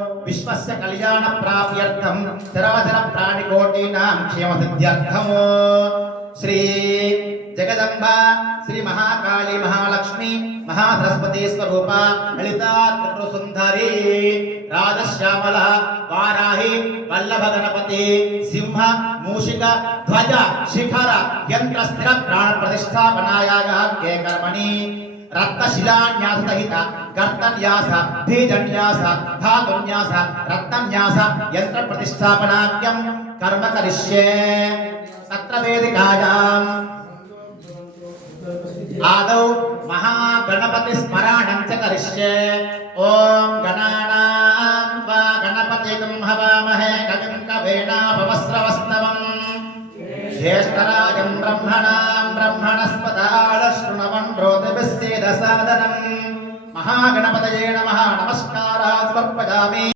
विश्वस्य कल्याण प्राप्त्यर्थं सर्वधर प्राणिकोटीनां क्षेमसिद्ध्यर्थं श्री जगदम्बा श्री महाकाली महालक्ष्मी महासरस्वती स्वरूपा ललिता त्रिपुरसुंदरी राजश्यामला वाराही वल्लभ गणपति सिंह मूषिक ध्वज शिखर यंत्र स्थिर प्राण प्रतिष्ठापनायागः के कर्मणि रत्नशिलान्यास सहित कर्तन्यास बीजन्यास धातुन्यास रत्नन्यास यंत्र प्रतिष्ठापनाख्यं कर्म करिष्ये तत्र वेदिकायाम् आदौ महागणपति स्मरणं च करिष्ये ओम गणानां वा गणपतिं हवामहे कविं कवीनापमस्रवस्तवम् ज्येष्ठराजं ब्रह्मणां ब्रह्मणस्पदालशृण्वन् रोदभिस्सेदसादनं महागणपतये नमः नमस्कारान् समर्पयामि।